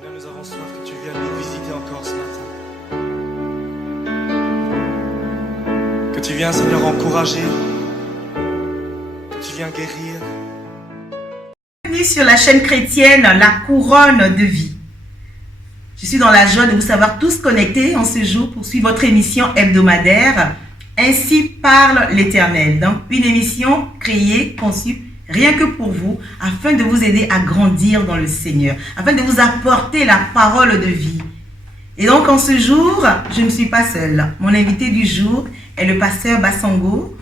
Seigneur, nous avons soif que tu viennes nous visiter encore ce matin. Que tu viennes, Seigneur, encourager. Que tu viennes guérir. Bienvenue sur la chaîne chrétienne La Couronne de Vie. Je suis dans la joie de vous savoir tous connectés en ce jour pour suivre votre émission hebdomadaire. Ainsi parle l'Éternel. Donc, une émission créée, conçue rien que pour vous, afin de vous aider à grandir dans le Seigneur, afin de vous apporter la parole de vie. Et donc, en ce jour, je ne suis pas seule. Mon invité du jour est le pasteur Basango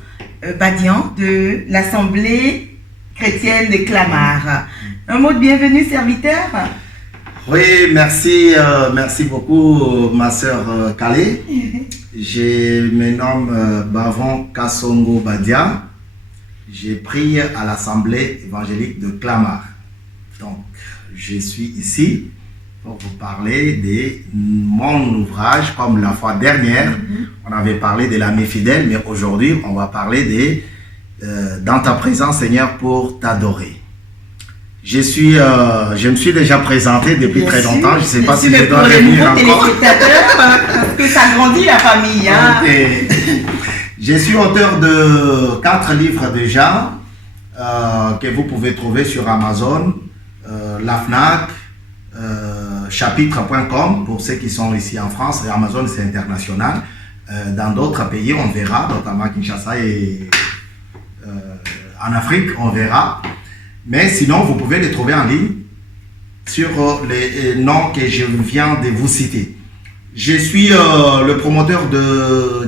Badian de l'Assemblée chrétienne de Clamart. Un mot de bienvenue, serviteur. Oui, merci beaucoup, ma sœur Kale. Je me nomme Bavon Kasongo Badia. J'ai prié à l'Assemblée évangélique de Clamart. Donc, je suis ici pour vous parler de mon ouvrage. Comme la fois dernière, on avait parlé de l'ami fidèle, mais aujourd'hui, on va parler de Dans ta présence, Seigneur, pour t'adorer. Je me suis déjà présenté depuis très longtemps. Je ne sais pas si je dois revenir encore. Parce que ça grandit la famille. Hein? Okay. Je suis auteur de 4 livres déjà que vous pouvez trouver sur Amazon, la FNAC, chapitre.com pour ceux qui sont ici en France, et Amazon c'est international. Dans d'autres pays on verra, notamment à Kinshasa et en Afrique on verra. Mais sinon vous pouvez les trouver en ligne sur les noms que je viens de vous citer. Je suis le promoteur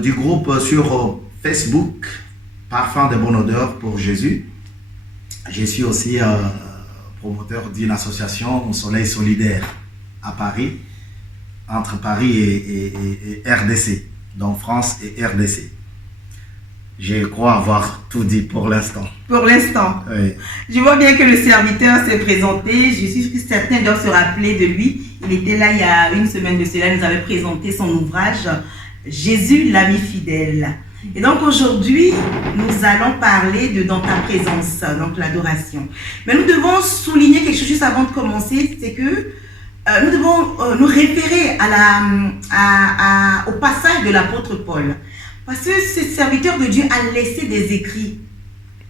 du groupe sur Facebook, Parfum de bonne odeur pour Jésus. Je suis aussi promoteur d'une association au Soleil Solidaire à Paris, entre Paris et RDC, donc France et RDC. Je crois avoir tout dit pour l'instant. Pour l'instant. Oui. Je vois bien que le serviteur s'est présenté. Je suis certain de se rappeler de lui. Il était là il y a une semaine de cela. Il nous avait présenté son ouvrage « Jésus, l'ami fidèle ». Et donc aujourd'hui, nous allons parler de « Dans ta présence », donc l'adoration. Mais nous devons souligner quelque chose juste avant de commencer, c'est que nous devons nous référer au passage de l'apôtre Paul. Parce que ce serviteur de Dieu a laissé des écrits.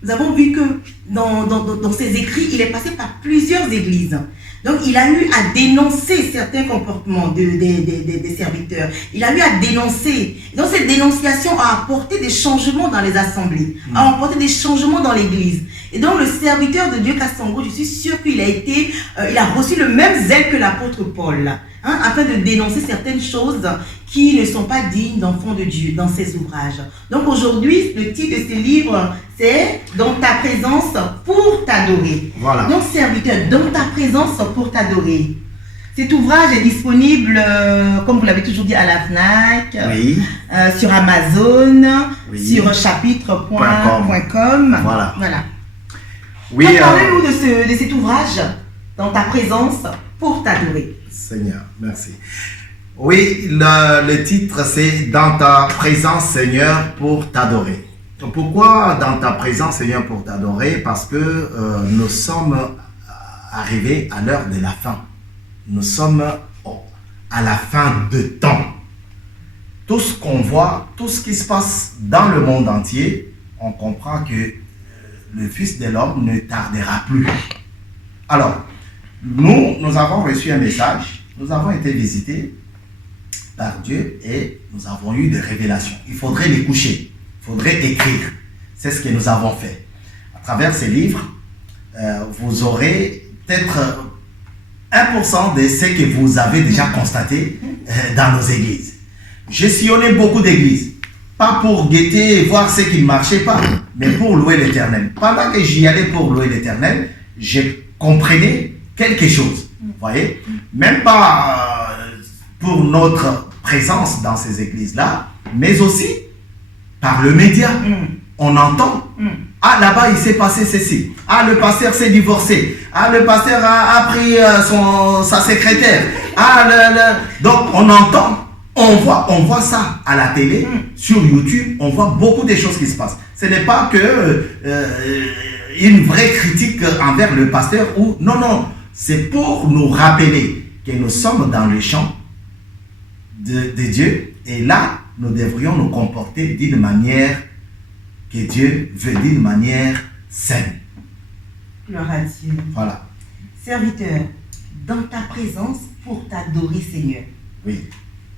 Nous avons vu que dans ces écrits, il est passé par plusieurs églises. Donc, il a eu à dénoncer certains comportements des serviteurs. Il a eu à dénoncer. Donc, cette dénonciation a apporté des changements dans les assemblées, a apporté des changements dans l'église. Et donc, le serviteur de Dieu Kasongo, je suis sûr qu'il il a reçu le même zèle que l'apôtre Paul, afin de dénoncer certaines choses qui ne sont pas dignes d'enfants de Dieu dans ses ouvrages. Donc aujourd'hui, le titre de ce livre, c'est « Dans ta présence pour t'adorer ». Voilà. Donc serviteur, dans ta présence pour t'adorer. Cet ouvrage est disponible, comme vous l'avez toujours dit, à la FNAC, Oui. Sur Amazon, Oui. sur chapitre.com. Voilà. Oui, Donc parlez-nous de cet ouvrage, « Dans ta présence pour t'adorer ». Seigneur, merci. Oui, le titre c'est « Dans ta présence, Seigneur, pour t'adorer ». Pourquoi dans ta présence, Seigneur, pour t'adorer? Parce que nous sommes arrivés à l'heure de la fin. Nous sommes à la fin de temps. Tout ce qu'on voit, tout ce qui se passe dans le monde entier, on comprend que le Fils de l'homme ne tardera plus. Alors, nous avons reçu un message, nous avons été visités par Dieu et nous avons eu des révélations. Il faudrait les coucher, il faudrait écrire. C'est ce que nous avons fait. À travers ces livres, vous aurez peut-être 1% de ce que vous avez déjà constaté dans nos églises. J'ai sillonné beaucoup d'églises, pas pour guetter et voir ce qui ne marchait pas, mais pour louer l'Éternel. Pendant que j'y allais pour louer l'Éternel, je comprenais quelque chose. Vous voyez, même pas pour notre présence dans ces églises-là, mais aussi par le média. On entend. Ah, là-bas, il s'est passé ceci. Ah, le pasteur s'est divorcé. Ah, le pasteur a pris sa secrétaire. Ah, donc, on entend. On voit ça à la télé, sur YouTube. On voit beaucoup de choses qui se passent. Ce n'est pas que une vraie critique envers le pasteur ou non. C'est pour nous rappeler que nous sommes dans le champ de Dieu et là, nous devrions nous comporter d'une manière que Dieu veut, d'une manière saine. Gloire à Dieu. Voilà. Serviteur, dans ta présence pour t'adorer, Seigneur. Oui.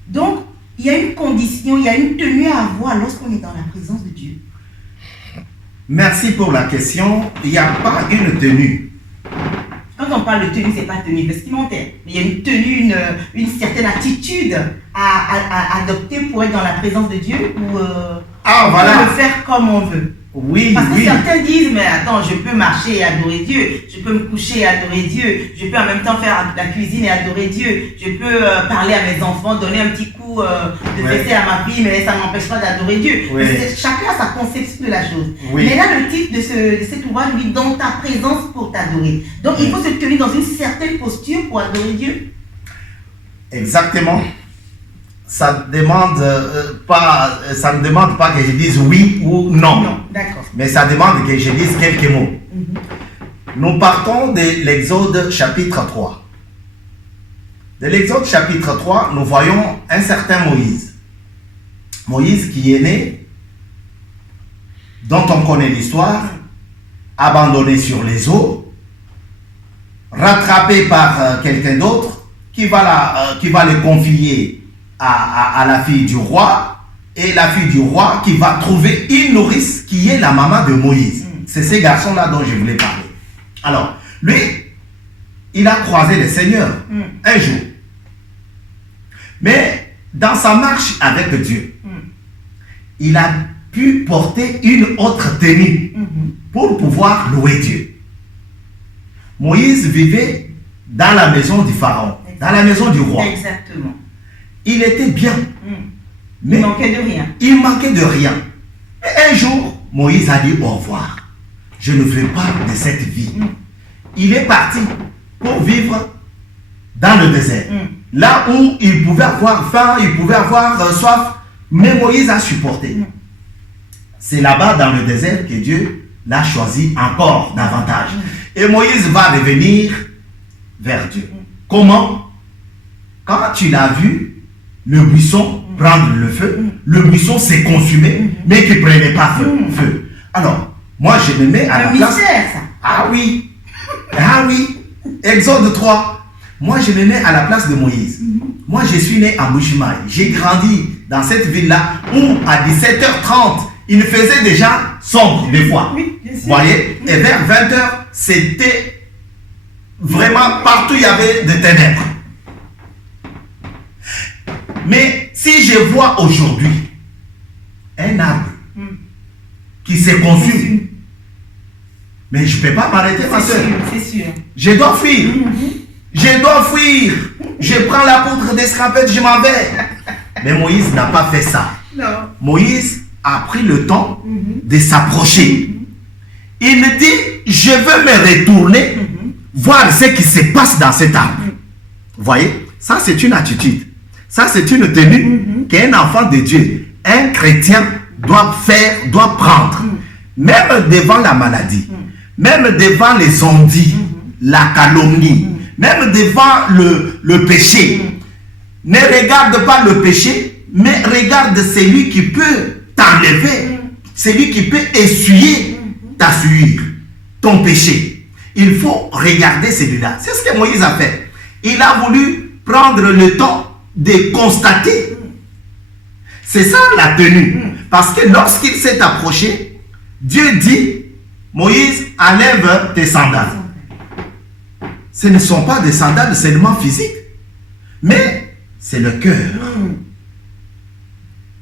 Donc, il y a une condition, il y a une tenue à avoir lorsqu'on est dans la présence de Dieu. Merci pour la question. Il n'y a pas une tenue. Quand on parle de tenue, ce n'est pas tenue vestimentaire, mais il y a une tenue, une certaine attitude à adopter pour être dans la présence de Dieu ou voilà. le faire comme on veut. Oui, Parce que oui. certains disent, mais attends, je peux marcher et adorer Dieu, je peux me coucher et adorer Dieu, je peux en même temps faire la cuisine et adorer Dieu, je peux parler à mes enfants, donner un petit coup de fessée à ma fille, mais ça ne m'empêche pas d'adorer Dieu. Oui. Chacun a sa conception de la chose. Oui. Mais là, le titre de cet ouvrage dit « Dans ta présence pour t'adorer ». Donc, il faut se tenir dans une certaine posture pour adorer Dieu. Exactement. Ça ne demande pas que je dise oui ou non. Non, d'accord. Mais ça demande que je dise quelques mots. Nous partons de l'Exode chapitre 3. De l'Exode chapitre 3, nous voyons un certain Moïse. Moïse qui est né, dont on connaît l'histoire, abandonné sur les eaux, rattrapé par quelqu'un d'autre qui va le confier à la fille du roi, et la fille du roi qui va trouver une nourrice qui est la maman de Moïse. C'est ces garçons-là dont je voulais parler. Alors, lui, il a croisé le Seigneur un jour. Mais dans sa marche avec Dieu, il a pu porter une autre tenue pour pouvoir louer Dieu. Moïse vivait dans la maison du pharaon, dans la maison du roi. Exactement. Il était bien. Mais il manquait de rien. Il manquait de rien. Mais un jour, Moïse a dit au revoir. Je ne veux pas de cette vie. Il est parti pour vivre dans le désert. Là où il pouvait avoir faim, il pouvait avoir soif. Mais Moïse a supporté. C'est là-bas dans le désert que Dieu l'a choisi encore davantage. Et Moïse va revenir vers Dieu. Comment? Quand tu l'as vu, le buisson prendre le feu, le buisson s'est consumé, mais qui ne prenait pas feu. Alors, moi je me mets à la place... mystère, ça. Ah oui. Ah oui. Exode 3. Moi je me mets à la place de Moïse. Moi je suis né à Mbujimayi. J'ai grandi dans cette ville-là où à 17h30, il faisait déjà sombre des fois. Oui, bien sûr. Vous voyez? Et vers 20h, c'était vraiment partout, il y avait des ténèbres. Mais si je vois aujourd'hui un arbre qui se consume, mais je ne peux pas m'arrêter, ma soeur. C'est sûr. Je dois fuir. Je dois fuir. Je prends la poudre d'escarpette, je m'en vais. Mais Moïse n'a pas fait ça. Non. Moïse a pris le temps de s'approcher. Il me dit, je veux me retourner, voir ce qui se passe dans cet arbre. Vous voyez, ça c'est une attitude. Ça c'est une tenue qu'un enfant de Dieu, un chrétien doit faire, doit prendre. Même devant la maladie, même devant les ondits, la calomnie, même devant le péché. Ne regarde pas le péché, mais regarde celui qui peut t'enlever, celui qui peut essuyer ta souillure, ton péché. Il faut regarder celui-là. C'est ce que Moïse a fait. Il a voulu prendre le temps de constater. C'est ça la tenue. Parce que lorsqu'il s'est approché, Dieu dit, Moïse, enlève tes sandales. Ce ne sont pas des sandales seulement physiques, mais c'est le cœur.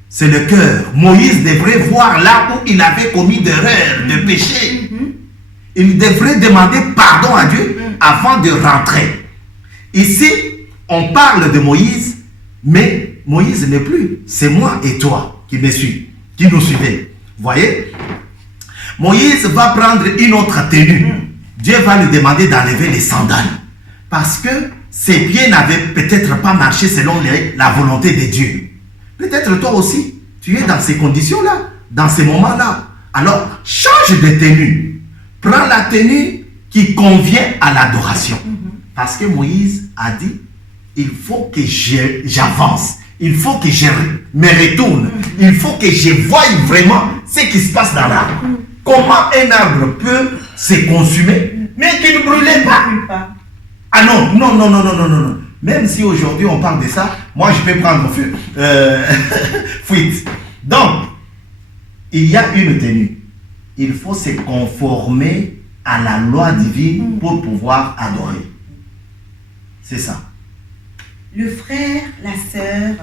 C'est le cœur. Moïse devrait voir là où il avait commis d'erreur, de péché. Il devrait demander pardon à Dieu avant de rentrer. Ici, on parle de Moïse, mais Moïse n'est plus. C'est moi et toi qui me suivons, qui nous suivez. Vous voyez? Moïse va prendre une autre tenue. Dieu va lui demander d'enlever les sandales. Parce que ses pieds n'avaient peut-être pas marché selon la volonté de Dieu. Peut-être toi aussi, tu es dans ces conditions-là, dans ces moments-là. Alors, change de tenue. Prends la tenue qui convient à l'adoration. Parce que Moïse a dit, il faut que j'avance. Il faut que je me retourne. Il faut que je voie vraiment ce qui se passe dans l'arbre. Comment un arbre peut se consumer, mais qu'il ne brûlait pas. Ah non, non, non, non, non, non, non. Même si aujourd'hui on parle de ça, moi je peux prendre fuite. Donc, il y a une tenue. Il faut se conformer à la loi divine pour pouvoir adorer. C'est ça. Le frère, la sœur,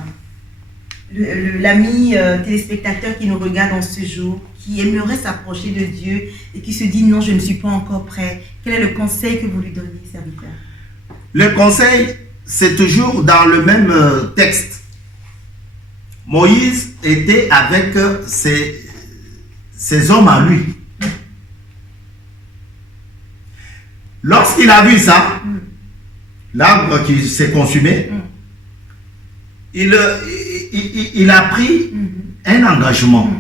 l'ami téléspectateur qui nous regarde en ce jour, qui aimerait s'approcher de Dieu et qui se dit non, je ne suis pas encore prêt. Quel est le conseil que vous lui donnez, serviteur? Le conseil, c'est toujours dans le même texte. Moïse était avec ses hommes à lui. Lorsqu'il a vu ça, l'arbre qui s'est consumé, il a pris un engagement.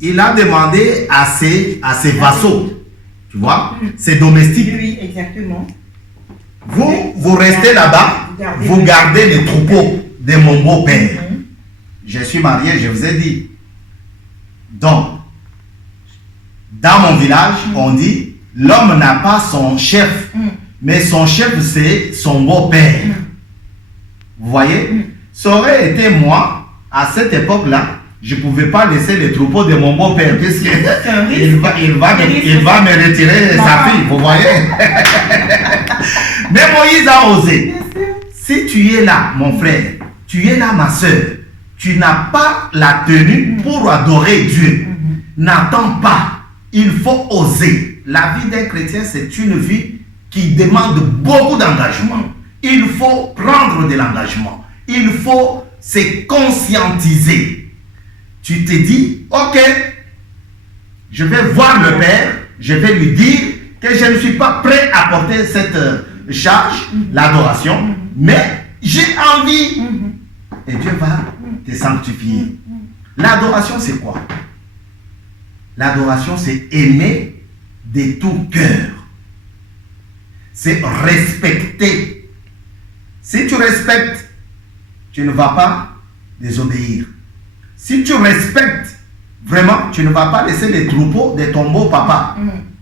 Il a demandé à ses vassaux, tu vois, ses domestiques. Oui, exactement. Vous restez là-bas, vous gardez les troupeaux de mon beau-père. Je suis marié, je vous ai dit. Donc, dans mon village, on dit, l'homme n'a pas son chef, mais son chef, c'est son beau-père. Vous voyez? Ça aurait été moi, à cette époque-là, je ne pouvais pas laisser les troupeaux de mon beau-père, puisqu'il va me retirer sa fille, vous voyez? Mais Moïse a osé. Si tu es là, mon frère, tu es là, ma soeur, tu n'as pas la tenue pour adorer Dieu. N'attends pas. Il faut oser. La vie d'un chrétien, c'est une vie qui demande beaucoup d'engagement. Il faut prendre de l'engagement. Il faut se conscientiser. Tu te dis, ok, je vais voir le Père, je vais lui dire que je ne suis pas prêt à porter cette charge, l'adoration, mais j'ai envie. Et Dieu va te sanctifier. L'adoration, c'est quoi? L'adoration, c'est aimer de tout cœur. C'est respecter. Si tu respectes, tu ne vas pas désobéir. Si tu respectes, vraiment, tu ne vas pas laisser les troupeaux de ton beau papa.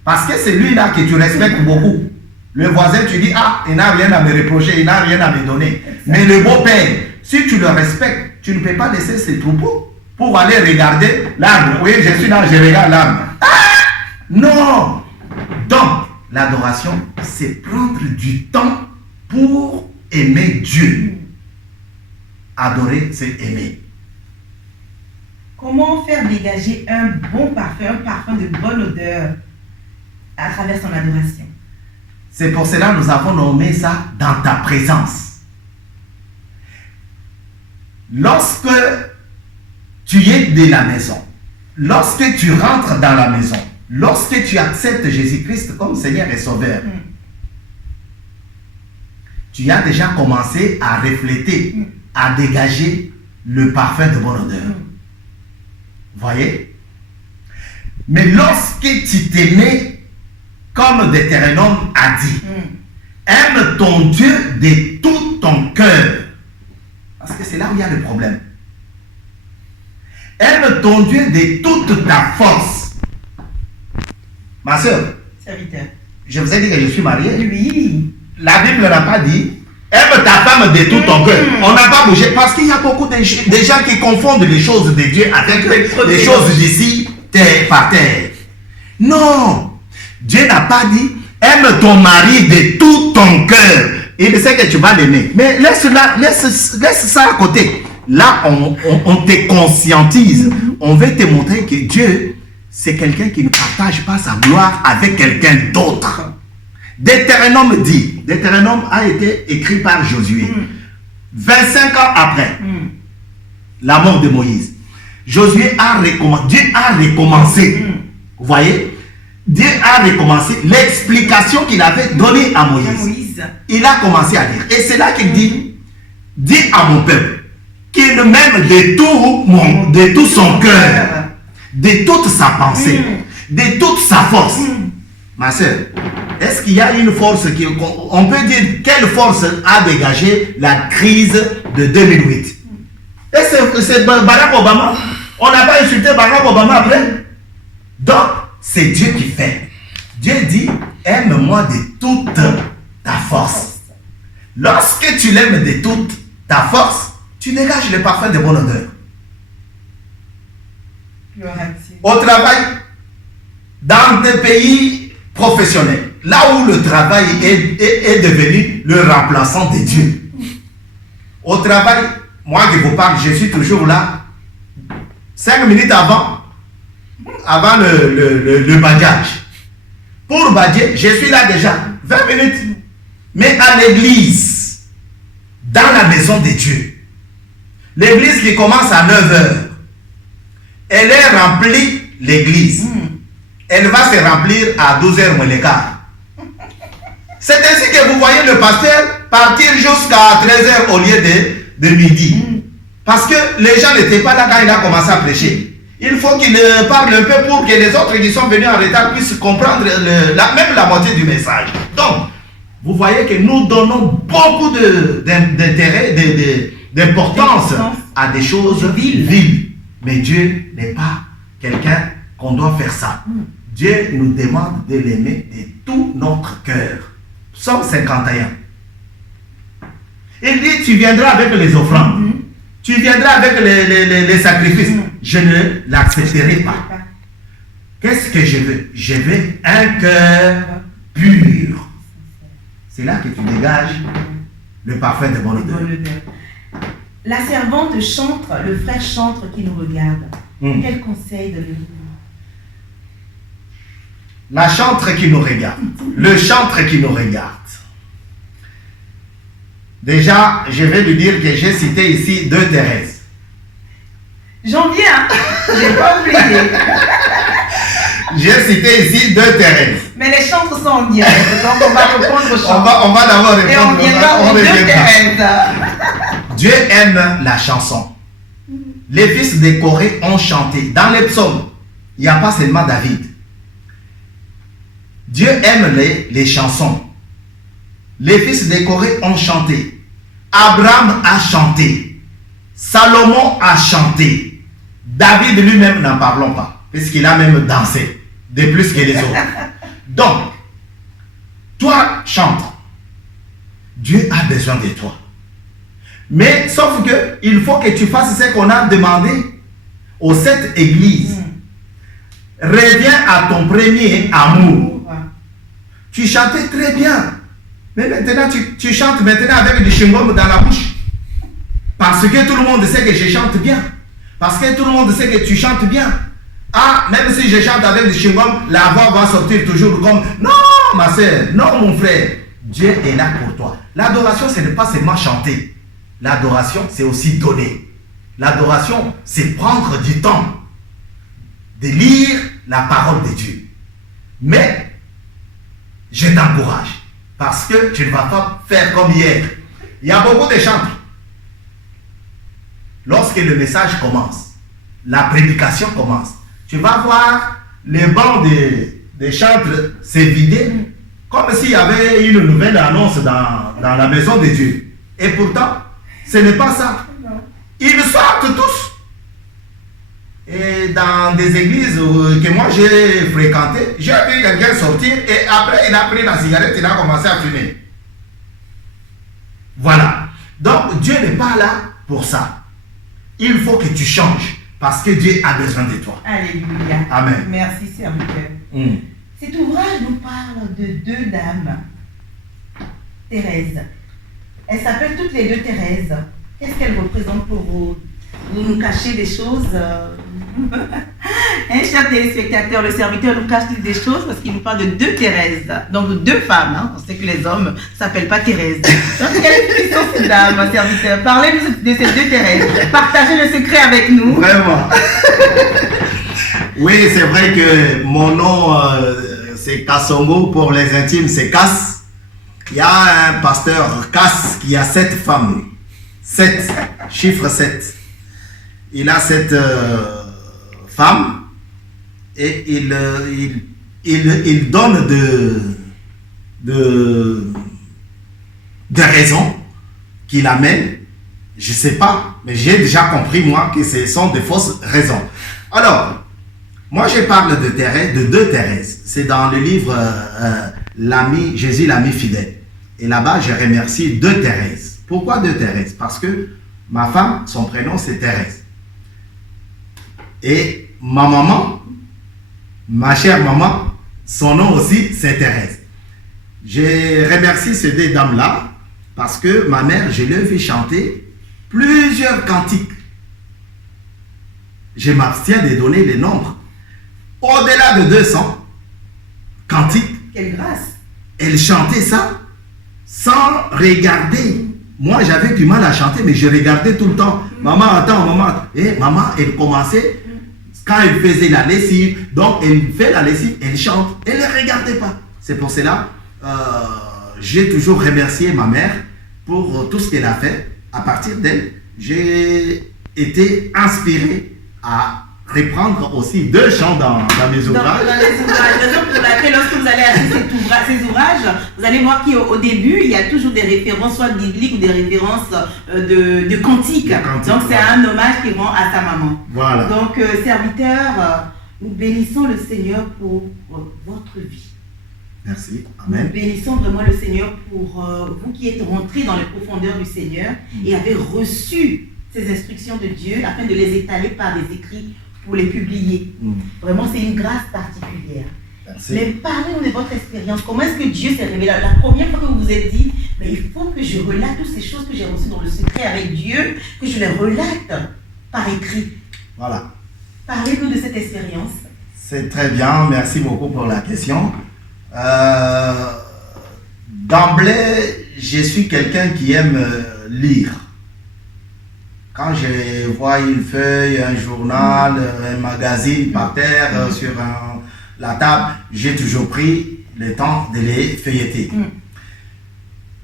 Parce que c'est lui-là que tu respectes beaucoup. Le voisin, tu dis, ah, il n'a rien à me reprocher, il n'a rien à me donner. Mais le beau-père, si tu le respectes, tu ne peux pas laisser ces troupeaux pour aller regarder l'arbre. Oui, je suis là, je regarde l'arbre. Ah! Non! Donc, l'adoration, c'est prendre du temps pour aimer Dieu. Adorer, c'est aimer. Comment faire dégager un bon parfum, un parfum de bonne odeur à travers son adoration? C'est pour cela que nous avons nommé ça dans ta présence. Lorsque tu es de la maison, lorsque tu rentres dans la maison, lorsque tu acceptes Jésus-Christ comme Seigneur et Sauveur, tu as déjà commencé à refléter, à dégager le parfum de bonne odeur. Voyez? Mais lorsque tu t'aimais, comme Deutéronome a dit, aime ton Dieu de tout ton cœur. Parce que c'est là où il y a le problème. Aime ton Dieu de toute ta force. Ma soeur, Serviteur. je vous ai dit que je suis marié. Oui. La Bible n'a pas dit aime ta femme de tout ton cœur. On n'a pas bougé parce qu'il y a beaucoup de gens qui confondent les choses de Dieu avec les choses d'ici, par terre. Non. Dieu n'a pas dit aime ton mari de tout ton cœur. Il sait que tu vas l'aimer. Mais laisse ça à côté. Là, on te conscientise. On veut te montrer que Dieu, c'est quelqu'un qui ne partage pas sa gloire avec quelqu'un d'autre. Deutéronome dit, Deutéronome a été écrit par Josué. 25 ans après la mort de Moïse, Josué a recommencé. Dieu a recommencé. Vous voyez? Dieu a recommencé l'explication qu'il avait donnée à Moïse. Il a commencé à dire. Et c'est là qu'il dit, dis à mon peuple qu'il m'aime de tout son cœur, de toute sa pensée, de toute sa force. Ma soeur, est-ce qu'il y a une force qui... On peut dire quelle force a dégagé la crise de 2008? Et c'est Barack Obama. On n'a pas insulté Barack Obama après. Donc, c'est Dieu qui fait. Dieu dit, aime-moi de toute ta force. Lorsque tu l'aimes de toute ta force, tu dégages le parfum de bonne odeur. Au travail, dans des pays professionnels, là où le travail est devenu le remplaçant de Dieu. Au travail, moi qui vous parle, je suis toujours là. 5 minutes avant le badjage. Pour badger, je suis là déjà. 20 minutes. Mais à l'église, dans la maison de Dieu, l'église qui commence à 9h, elle est remplie, l'église. Elle va se remplir à 12h moins le quart. C'est ainsi que vous voyez le pasteur partir jusqu'à 13h au lieu de midi. Parce que les gens n'étaient pas là quand il a commencé à prêcher. Il faut qu'il parle un peu pour que les autres qui sont venus en retard puissent comprendre même la moitié du message. Donc, vous voyez que nous donnons beaucoup d'intérêt, d'importance à des choses viles. Mais Dieu n'est pas quelqu'un qu'on doit faire ça. Dieu nous demande de l'aimer de tout notre cœur. Psaume 51. Il dit, tu viendras avec les offrandes. Tu viendras avec les sacrifices. Je ne l'accepterai pas. Qu'est-ce que je veux? Je veux un cœur pur. C'est là que tu dégages le parfum de bonne odeur. La servante chantre, le frère chantre qui nous regarde. Quel conseil de nous? La chantre qui nous regarde. Le chantre qui nous regarde. Déjà, je vais lui dire que j'ai cité ici 2 Thérèse. J'en viens. J'ai pas oublié. J'ai cité ici 2 Thérèse. Mais les chantres sont en direct, donc on va répondre aux chants. On va d'abord répondre. Et on viendra aux 2 Thérèse. Dieu aime la chanson. Les fils de Corée ont chanté. Dans les psaumes, il n'y a pas seulement David. Dieu aime les chansons. Les fils de Corée ont chanté. Abraham a chanté. Salomon a chanté. David lui-même, n'en parlons pas, puisqu'il a même dansé, de plus que les autres. Donc, toi, chante. Dieu a besoin de toi. Mais, sauf que, il faut que tu fasses ce qu'on a demandé aux 7 églises. Reviens à ton premier amour. Tu chantais très bien. Mais maintenant, tu chantes maintenant avec du chewing-gum dans la bouche. Parce que tout le monde sait que je chante bien. Parce que tout le monde sait que tu chantes bien. Ah, même si je chante avec du chewing-gum, la voix va sortir toujours comme « Non, ma soeur, non, mon frère. » Dieu est là pour toi. L'adoration, ce n'est pas seulement chanter. L'adoration, c'est aussi donner. L'adoration, c'est prendre du temps de lire la parole de Dieu. Mais, je t'encourage. Parce que tu ne vas pas faire comme hier. Il y a beaucoup de chantres. Lorsque le message commence, la prédication commence, tu vas voir les bancs des chantres se vider comme s'il y avait une nouvelle annonce dans la maison de Dieu. Et pourtant, ce n'est pas ça. Ils sortent tous. Et dans des églises que moi j'ai fréquentées, j'ai vu quelqu'un sortir et après il a pris la cigarette, il a commencé à fumer. Voilà. Donc Dieu n'est pas là pour ça. Il faut que tu changes parce que Dieu a besoin de toi. Alléluia. Amen. Merci, serviteur. Cet ouvrage nous parle de 2 dames, Thérèse. Elles s'appellent toutes les 2 Thérèse. Qu'est-ce qu'elles représentent pour vous? Vous nous cachez des choses. Cher téléspectateur, le serviteur nous cache des choses parce qu'il nous parle de 2 Thérèse. Donc 2 femmes. Hein. On sait que les hommes ne s'appellent pas Thérèse. Donc quelles sont ces dames, serviteur? Parlez-nous de ces 2 Thérèse. Partagez le secret avec nous. Vraiment. Oui, c'est vrai que mon nom, c'est Kassongo. Pour les intimes, c'est Kass. Il y a un pasteur Kass qui a 7 femmes. 7. Chiffre 7. Il a 7 femmes et il donne des raisons qui l'amènent. Je ne sais pas, mais j'ai déjà compris, moi, que ce sont de fausses raisons. Alors, moi, je parle de deux Thérèse. C'est dans le livre Jésus, l'ami fidèle. Et là-bas, je remercie deux Thérèse. Pourquoi deux Thérèse? Parce que ma femme, son prénom, c'est Thérèse. Et ma maman, ma chère maman, son nom aussi, c'est Thérèse. Je remercie ces deux dames-là parce que ma mère, je l'ai vu chanter plusieurs cantiques. Je m'abstiens de donner les nombres. Au-delà de 200 cantiques. Quelle grâce! Elle chantait ça sans regarder. Moi, j'avais du mal à chanter, mais je regardais tout le temps. Maman, attends, maman. Et maman, elle commençait, quand elle faisait la lessive, donc elle fait la lessive, elle chante. Elle ne regardait pas. C'est pour cela, j'ai toujours remercié ma mère pour tout ce qu'elle a fait. À partir d'elle, j'ai été inspiré à reprendre aussi deux chants dans mes ouvrages. Dans les ouvrages, raison pour laquelle lorsque vous allez acheter ces ouvrages, vous allez voir qu'au début, il y a toujours des références, soit bibliques ou des références de cantiques. Donc c'est un hommage qui rend à sa maman. Voilà. Donc serviteurs, nous bénissons le Seigneur pour votre vie. Merci. Amen. Nous bénissons vraiment le Seigneur pour vous qui êtes rentrés dans les profondeurs du Seigneur et avez reçu ces instructions de Dieu afin de les étaler par des écrits pour les publier. Vraiment, c'est une grâce particulière. Merci. Mais parlez-nous de votre expérience. Comment est-ce que Dieu s'est révélé? La première fois que vous vous êtes dit, mais il faut que je relate toutes ces choses que j'ai reçues dans le secret avec Dieu, que je les relate par écrit. Voilà. Parlez-nous de cette expérience. C'est très bien. Merci beaucoup pour la question. D'emblée, je suis quelqu'un qui aime lire. Quand je vois une feuille, un journal, un magazine par terre sur la table, j'ai toujours pris le temps de les feuilleter.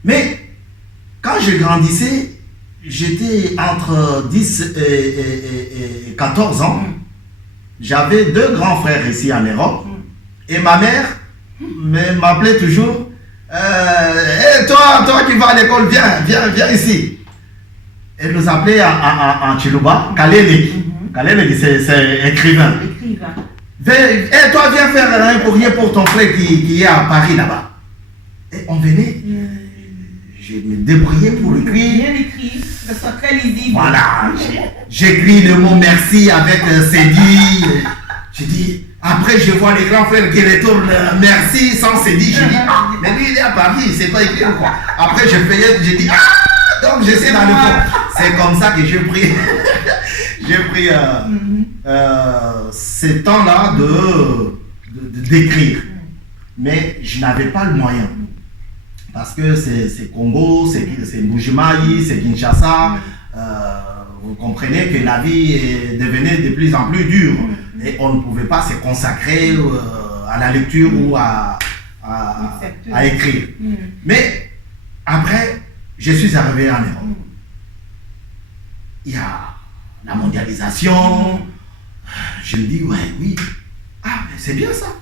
Mais quand je grandissais, j'étais entre 10 et 14 ans. J'avais deux grands frères ici en Europe. Et ma mère m'appelait toujours hey, toi qui vas à l'école, viens ici. Elle nous appelait en Chiluba, Kaleli. Kaleli, c'est écrivain. Et toi, viens faire un courrier pour ton frère qui est à Paris là-bas. Et on venait, je me débrouillais pour écrire. Bien écrit, que ce soit très lisible. Voilà, j'écris le mot merci avec Cédille. Je dis, après je vois les grands frères qui retournent merci sans Cédille. Je dis, ah, mais lui il est à Paris, il ne sait pas écrire quoi. Après je feuillette, je dis, ah, donc j'essaie dans le fond. C'est comme ça que j'ai pris, ce temps-là d'écrire. Mais je n'avais pas le moyen. Parce que c'est Congo, c'est Mbujimayi, c'est Kinshasa. Vous comprenez que la vie devenait de plus en plus dure. Et on ne pouvait pas se consacrer à la lecture ou à écrire. Mais après, je suis arrivé en Europe. Il y a la mondialisation. Je me dis, ouais, oui. Ah, mais c'est bien ça.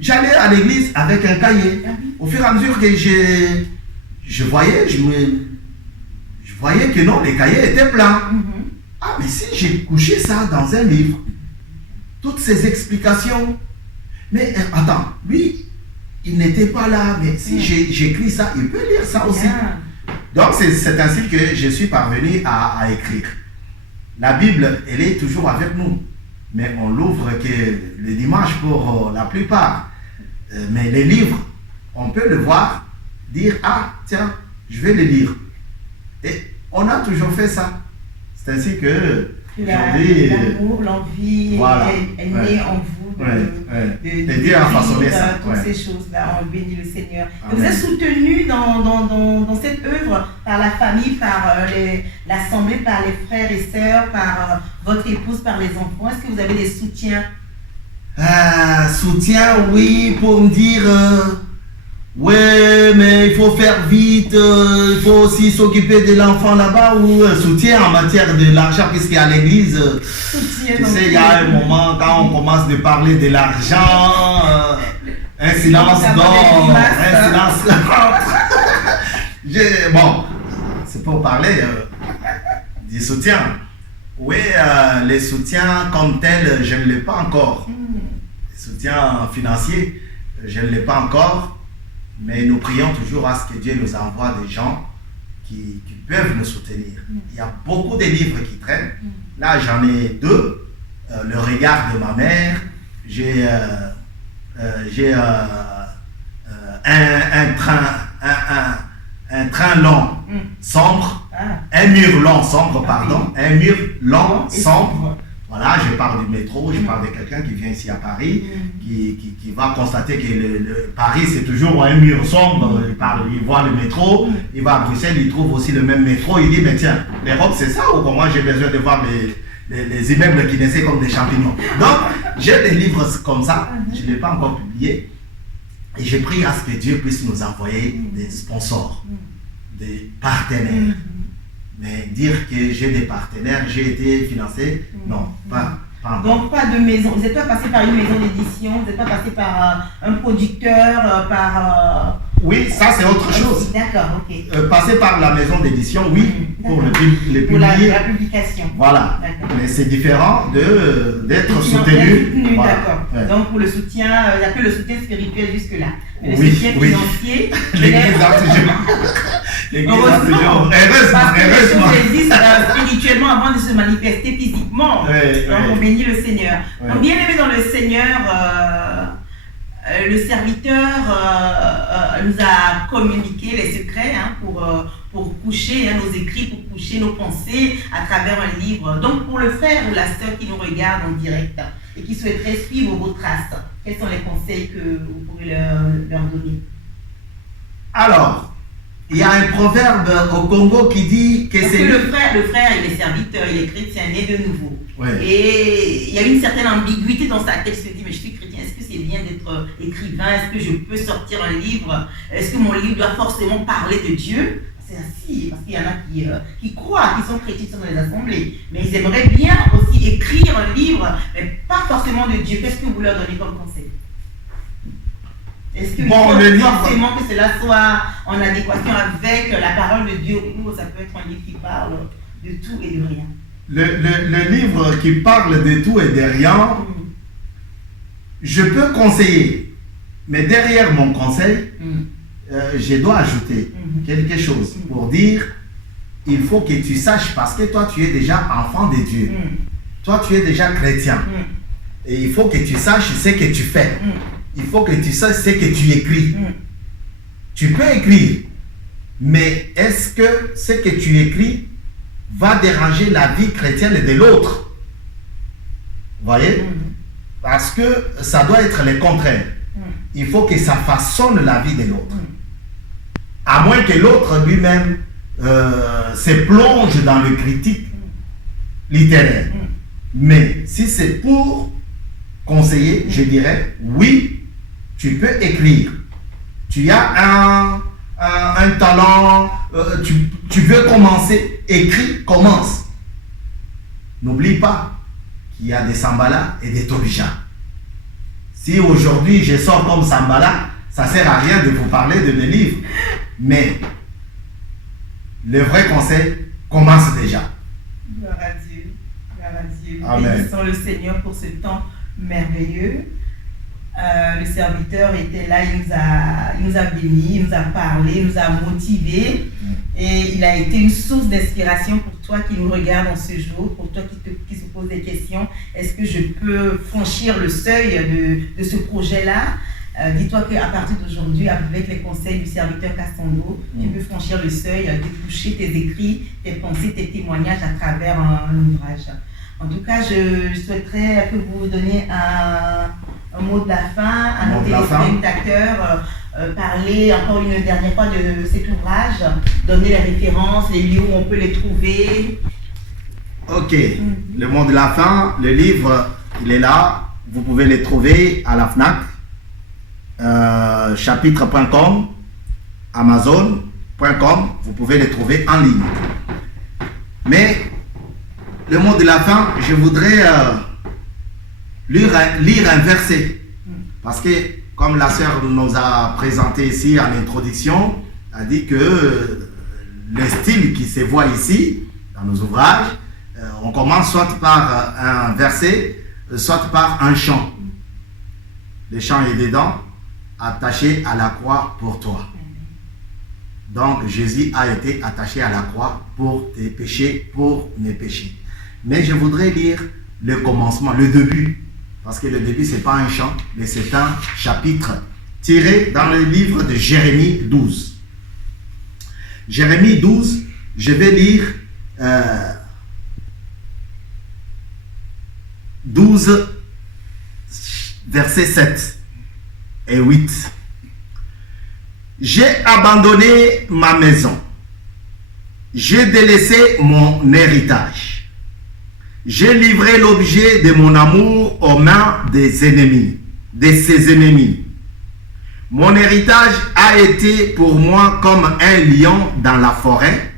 J'allais à l'église avec un cahier. Au fur et à mesure que je voyais, je voyais que non, les cahiers étaient pleins. Ah, mais si j'ai couché ça dans un livre, toutes ces explications. Mais attends, lui, il n'était pas là, mais si j'écris ça, il peut lire ça aussi. Donc c'est ainsi que je suis parvenu à écrire. La Bible, elle est toujours avec nous, mais on l'ouvre que le dimanche pour la plupart. Mais les livres, on peut le voir, dire, ah tiens, je vais le lire. Et on a toujours fait ça. C'est ainsi que l'amour, l'envie est née en vous. Et Dieu a façonné ça. Toutes ces choses-là, on bénit le Seigneur. Et vous êtes soutenu dans cette œuvre par la famille, par l'assemblée, par les frères et sœurs, par votre épouse, par les enfants. Est-ce que vous avez des soutiens? Soutien, oui, pour me dire ouais, mais il faut faire vite, il faut aussi s'occuper de l'enfant là-bas, ou soutien en matière de l'argent, puisqu'à l'église, tu sais, il y a un moment quand on commence de parler de l'argent, Un silence d'or, un silence bon, c'est pour parler du soutien. Oui, les soutiens comme tels, je ne l'ai pas encore. Les soutiens financiers, je ne l'ai pas encore. Mais nous prions toujours à ce que Dieu nous envoie des gens qui peuvent nous soutenir. Il y a beaucoup de livres qui traînent. Là, j'en ai 2. Le regard de ma mère. J'ai un train long, sombre. Un mur long, sombre, pardon. Un mur long, sombre. Voilà, je parle du métro, je parle de quelqu'un qui vient ici à Paris, qui va constater que Paris, c'est toujours un mur sombre. Il voit le métro, il va à Bruxelles, il trouve aussi le même métro, il dit, mais tiens, l'Europe, c'est ça ou comment j'ai besoin de voir les immeubles qui naissaient comme des champignons. Donc, j'ai des livres comme ça, je ne l'ai pas encore publié, et je prie à ce que Dieu puisse nous envoyer des sponsors, des partenaires. Mais dire que j'ai des partenaires, j'ai été financé, non, pas encore. Donc pas de maison, vous n'êtes pas passé par une maison d'édition, vous n'êtes pas passé par un producteur, par... Oui, ça c'est autre chose. D'accord, ok. Passer par la maison d'édition, oui, pour les pour la publier. publication. Voilà, mais c'est différent d'être soutenu. Voilà. D'accord. Ouais. Donc pour le soutien, il n'y a que le soutien spirituel jusque-là. Le Oui, soutien financier... L'église a toujours... Heureusement. Parce que les choses existent spirituellement avant de se manifester physiquement. Donc on bénit le Seigneur. Donc bien aimé dans le Seigneur, le serviteur nous a communiqué les secrets pour coucher nos écrits, pour coucher nos pensées à travers un livre. Donc pour le frère ou la sœur qui nous regarde en direct et qui souhaiterait suivre vos traces, quels sont les conseils que vous pourrez leur donner? Alors, il y a un proverbe au Congo qui dit que c'est... Le frère, il est serviteur, il est chrétien, né de nouveau. Ouais. Et il y a une certaine ambiguïté dans sa tête. Il se dit, mais je suis chrétien, est-ce que c'est bien d'être écrivain? Est-ce que je peux sortir un livre? Est-ce que mon livre doit forcément parler de Dieu? C'est ainsi, parce qu'il y en a qui croient, qui sont chrétiens, qui sont dans les assemblées. Mais ils aimeraient bien aussi écrire un livre, mais pas forcément de Dieu. Qu'est-ce que vous leur donnez comme conseil? Est-ce qu'il faut forcément que cela soit en adéquation avec la parole de Dieu, ou ça peut être un livre qui parle de tout et de rien? Le livre qui parle de tout et de rien, je peux conseiller, mais derrière mon conseil, je dois ajouter quelque chose pour dire, il faut que tu saches, parce que toi tu es déjà enfant de Dieu, toi tu es déjà chrétien, et il faut que tu saches ce que tu fais. Il faut que tu saches ce que tu écris. Tu peux écrire, mais est-ce que ce que tu écris va déranger la vie chrétienne de l'autre? Vous voyez? Parce que ça doit être le contraire. Il faut que ça façonne la vie de l'autre. À moins que l'autre lui-même se plonge dans le critique littéraire. Mais si c'est pour conseiller, je dirais oui, tu peux écrire. Tu as un talent, tu veux commencer, écris, commence. N'oublie pas qu'il y a des Sambala et des Tobija. Si aujourd'hui je sors comme Sambala, ça ne sert à rien de vous parler de mes livres. Mais le vrai conseil commence déjà. Gloire à Dieu. Gloire à Dieu. Amen. Bénissons le Seigneur pour ce temps merveilleux. Le serviteur était là, il nous a bénis, il nous a parlé, il nous a motivés. Et il a été une source d'inspiration pour toi qui nous regarde en ce jour, pour toi qui se pose des questions. Est-ce que je peux franchir le seuil de ce projet-là? Dis-toi qu'à partir d'aujourd'hui, avec les conseils du serviteur Cassando, tu peux franchir le seuil, déboucher tes écrits, tes pensées, tes témoignages à travers un ouvrage. En tout cas, je souhaiterais que vous donniez un mot de la fin à nos téléspectateurs, parler encore une dernière fois de cet ouvrage, donner les références, les lieux où on peut les trouver. Ok, le mot de la fin, le livre, il est là, vous pouvez les trouver à la FNAC, chapitre.com, amazon.com, vous pouvez les trouver en ligne. Mais le mot de la fin, je voudrais lire un verset. Parce que, comme la sœur nous a présenté ici en introduction, a dit que le style qui se voit ici, dans nos ouvrages, on commence soit par un verset, soit par un chant. Le chant est dedans, attaché à la croix pour toi. Donc Jésus a été attaché à la croix pour tes péchés, pour mes péchés. Mais je voudrais lire le commencement, le début. Parce que le début, ce n'est pas un chant, mais c'est un chapitre tiré dans le livre de Jérémie 12. Jérémie 12, je vais lire 12, versets 7 et 8. J'ai abandonné ma maison. J'ai délaissé mon héritage. J'ai livré l'objet de mon amour aux mains des ennemis, de ses ennemis. Mon héritage a été pour moi comme un lion dans la forêt.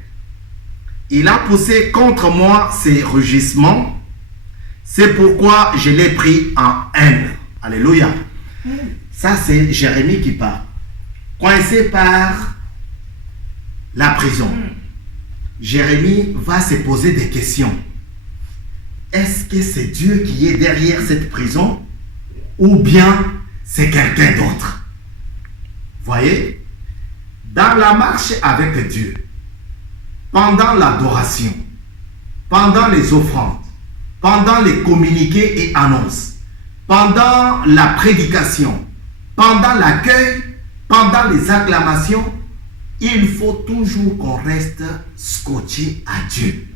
Il a poussé contre moi ses rugissements. C'est pourquoi je l'ai pris en haine. Alléluia. Ça, c'est Jérémie qui parle. Coincé par la prison. Jérémie va se poser des questions. Est-ce que c'est Dieu qui est derrière cette prison ou bien c'est quelqu'un d'autre? Voyez, dans la marche avec Dieu, pendant l'adoration, pendant les offrandes, pendant les communiqués et annonces, pendant la prédication, pendant l'accueil, pendant les acclamations, il faut toujours qu'on reste scotché à Dieu.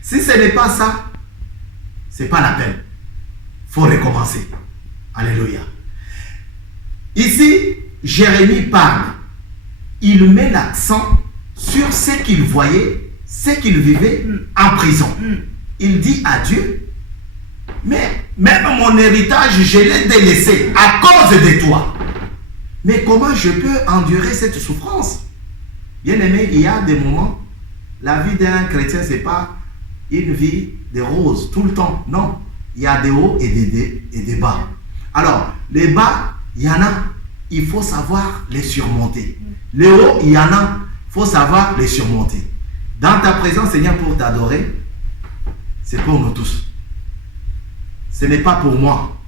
Si ce n'est pas ça, ce n'est pas la peine. Il faut recommencer. Alléluia. Ici, Jérémie parle. Il met l'accent sur ce qu'il voyait, ce qu'il vivait en prison. Il dit à Dieu, mais même mon héritage, je l'ai délaissé à cause de toi. Mais comment je peux endurer cette souffrance? Bien aimé, il y a des moments, la vie d'un chrétien, ce n'est pas une vie de roses tout le temps. Non, il y a des hauts et des bas. Alors, les bas, il y en a, il faut savoir les surmonter. Les hauts, il y en a, il faut savoir les surmonter. Dans ta présence, Seigneur, pour t'adorer, c'est pour nous tous. Ce n'est pas pour moi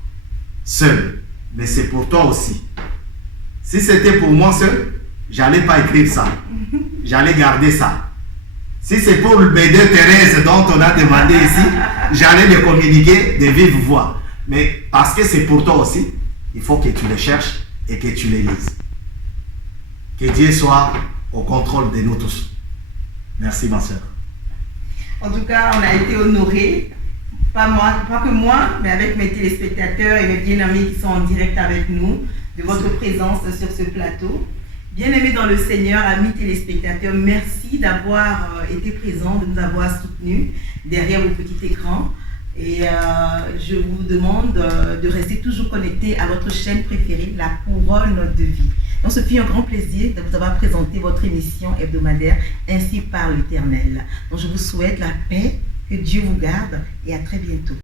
seul, mais c'est pour toi aussi. Si c'était pour moi seul, j'allais pas écrire ça. J'allais garder ça. Si c'est pour m'aider Thérèse dont on a demandé ici, j'allais le communiquer de vive voix. Mais parce que c'est pour toi aussi, il faut que tu les cherches et que tu les lises. Que Dieu soit au contrôle de nous tous. Merci ma soeur. En tout cas, on a été honorés, pas que moi, mais avec mes téléspectateurs et mes bien-aimés qui sont en direct avec nous, de votre présence sur ce plateau. Bien-aimés dans le Seigneur, amis téléspectateurs, merci d'avoir été présents, de nous avoir soutenus derrière vos petits écrans. Et je vous demande de rester toujours connectés à votre chaîne préférée, La Couronne de Vie. Donc, ce fut un grand plaisir de vous avoir présenté votre émission hebdomadaire Ainsi parle l'Éternel. Donc, je vous souhaite la paix, que Dieu vous garde et à très bientôt.